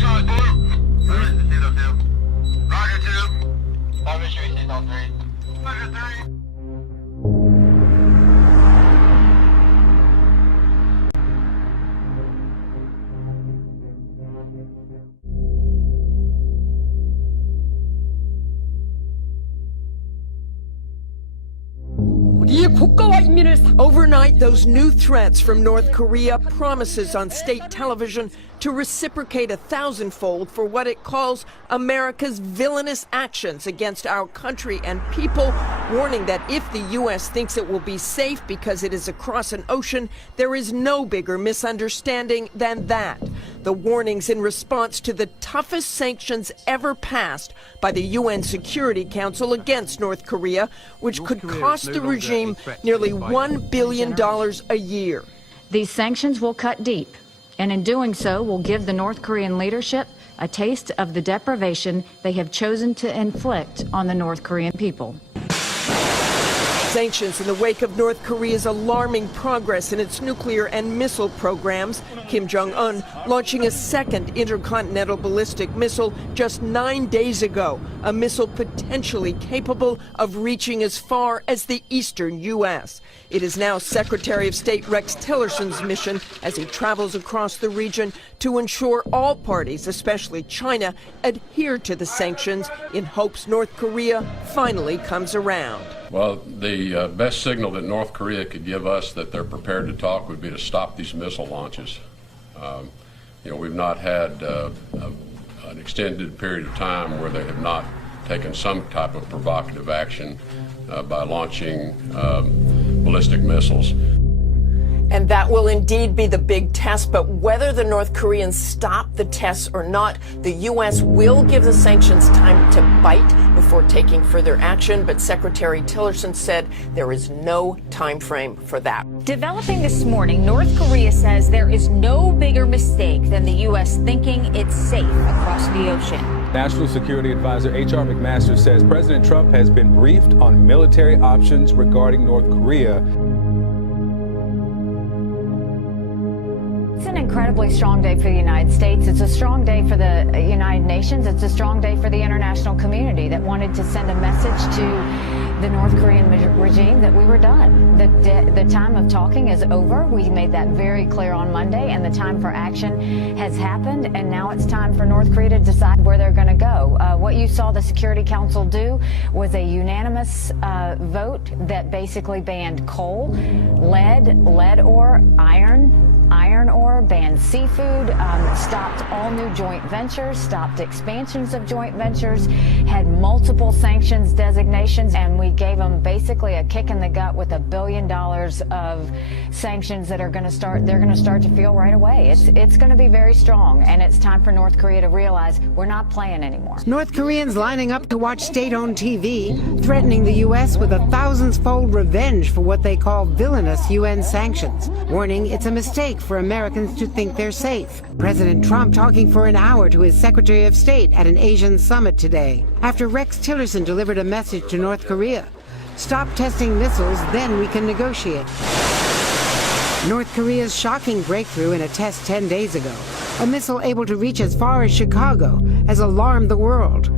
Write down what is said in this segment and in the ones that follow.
Charlie, blue. Roger, received on 2. Roger, 2. Roger, received on 3. Roger, 3. Overnight, those new threats from North Korea, promises on state television to reciprocate 1,000-fold for what it calls America's villainous actions against our country and people, warning that if the U.S. thinks it will be safe because it is across an ocean, there is no bigger misunderstanding than that. The warnings in response to the toughest sanctions ever passed by the UN Security Council against North Korea, which could cost the regime nearly $1 billion a year. These sanctions will cut deep, and in doing so will give the North Korean leadership a taste of the deprivation they have chosen to inflict on the North Korean people. Sanctions in the wake of North Korea's alarming progress in its nuclear and missile programs. Kim Jong-un launching a second intercontinental ballistic missile just 9 days ago, a missile potentially capable of reaching as far as the eastern U.S. It is now Secretary of State Rex Tillerson's mission as he travels across the region to ensure all parties, especially China, adhere to the sanctions in hopes North Korea finally comes around. Well, the best signal that North Korea could give us that they're prepared to talk would be to stop these missile launches. We've not had an extended period of time where they have not taken some type of provocative action by launching ballistic missiles. And that will indeed be the big test, but whether the North Koreans stop the tests or not, the U.S. will give the sanctions time to bite before taking further action, but Secretary Tillerson said there is no time frame for that. Developing this morning, North Korea says there is no bigger mistake than the U.S. thinking it's safe across the ocean. National Security Advisor H.R. McMaster says President Trump has been briefed on military options regarding North Korea. It's an incredibly strong day for the United States. It's a strong day for the United Nations. It's a strong day for the international community that wanted to send a message to the North Korean regime that we were done. The time of talking is over. We made that very clear on Monday, and the time for action has happened, and now it's time for North Korea to decide where they're going to go. What you saw the Security Council do was a unanimous vote that basically banned coal, lead ore, iron ore, banned seafood, stopped all new joint ventures, stopped expansions of joint ventures, had multiple sanctions designations, and we gave them basically a kick in the gut with $1 billion of sanctions that are going to start, they're going to start to feel right away. It's going to be very strong, and it's time for North Korea to realize we're not playing anymore. North Koreans lining up to watch state-owned TV, threatening the U.S. with 1,000-fold revenge for what they call villainous UN sanctions, warning it's a mistake for Americans to think they're safe. President Trump talking for an hour to his Secretary of State at an Asian summit today, after Rex Tillerson delivered a message to North Korea. Stop testing missiles, then we can negotiate. North Korea's shocking breakthrough in a test 10 days ago, a missile able to reach as far as Chicago, has alarmed the world.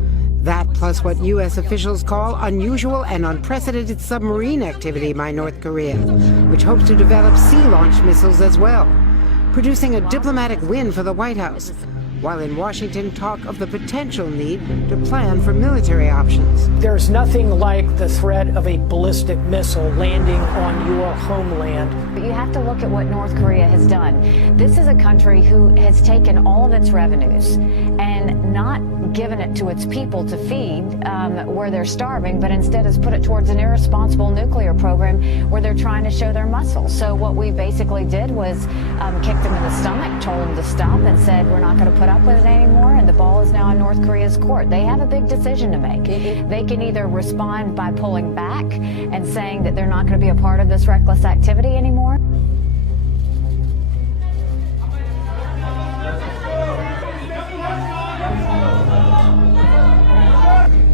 That plus what U.S. officials call unusual and unprecedented submarine activity by North Korea, which hopes to develop sea-launched missiles as well, producing a diplomatic win for the White House, while in Washington talk of the potential need to plan for military options. There's nothing like the threat of a ballistic missile landing on your homeland. But you have to look at what North Korea has done. This is a country who has taken all of its revenues and not given it to its people to feed where they're starving, but instead has put it towards an irresponsible nuclear program where they're trying to show their muscle. So what we basically did was kicked them in the stomach, told them to stop, and said we're not going to put up with it anymore, and the ball is now in North Korea's court. They have a big decision to make. They can either respond by pulling back and saying that they're not going to be a part of this reckless activity anymore.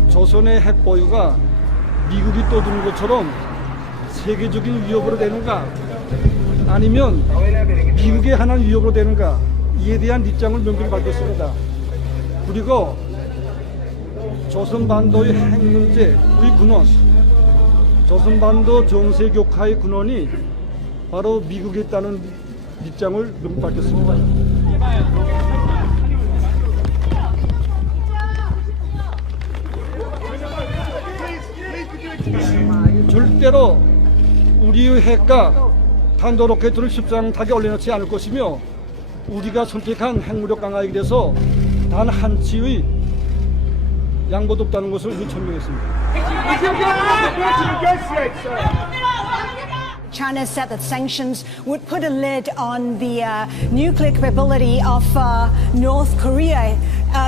조선의 핵 보유가 미국이 떠드는 것처럼 세계적인 위협으로 되는가, 아니면 미국에 하나는 위협으로 되는가, 이에 대한 입장을 명확히 밝혔습니다. 그리고 조선반도의 핵 문제, 우리 군원, 조선반도 정세교카의 군원이 바로 미국에 있다는 입장을 명확히 밝혔습니다. 절대로 우리의 핵과 탄도로켓을 십상타게 올려놓지 않을 것이며 우리가 선택한 핵무력 강화에 대해서 단 한치의 양보도 없다는 것을 이미 천명했습니다. China said that sanctions would put a lid on the nuclear capability of North Korea.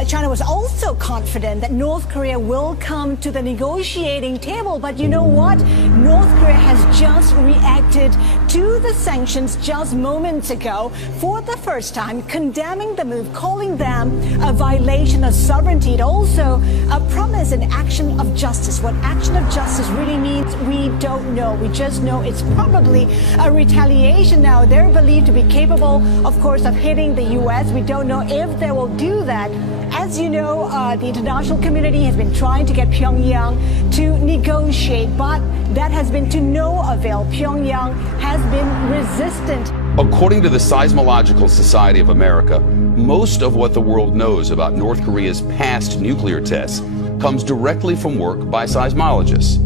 China was also confident that North Korea will come to the negotiating table. But you know what? North Korea has just reacted to the sanctions just moments ago for the first time, condemning the move, calling them a violation of sovereignty. It also promised an action of justice. What action of justice really means, we don't know. We just know it's probably a retaliation. Now, they're believed to be capable, of course, of hitting the U.S. We don't know if they will do that. As you know, the international community has been trying to get Pyongyang to negotiate, but that has been to no avail. Pyongyang has been resistant. According to the Seismological Society of America, most of what the world knows about North Korea's past nuclear tests comes directly from work by seismologists.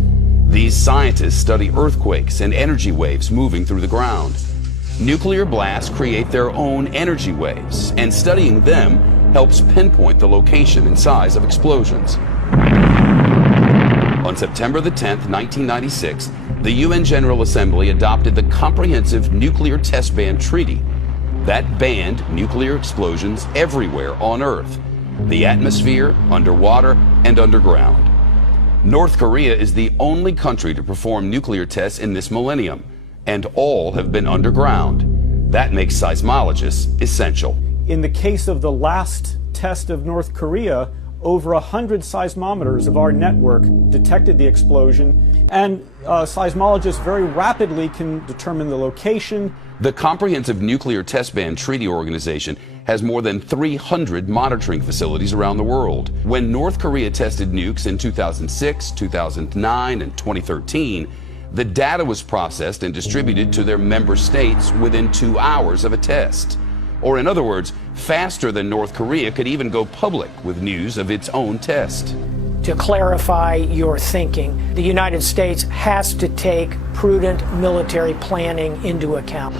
These scientists study earthquakes and energy waves moving through the ground. Nuclear blasts create their own energy waves, and studying them helps pinpoint the location and size of explosions. On September the 10th, 1996, the UN General Assembly adopted the Comprehensive Nuclear Test Ban Treaty. That banned nuclear explosions everywhere on Earth, the atmosphere, underwater, and underground. North Korea is the only country to perform nuclear tests in this millennium, and all have been underground. That makes seismologists essential. In the case of the last test of North Korea, over 100 seismometers of our network detected the explosion, and seismologists very rapidly can determine the location. The Comprehensive Nuclear Test Ban Treaty Organization has more than 300 monitoring facilities around the world. When North Korea tested nukes in 2006, 2009, and 2013, the data was processed and distributed to their member states within 2 hours of a test. Or in other words, faster than North Korea could even go public with news of its own test. To clarify your thinking, the United States has to take prudent military planning into account.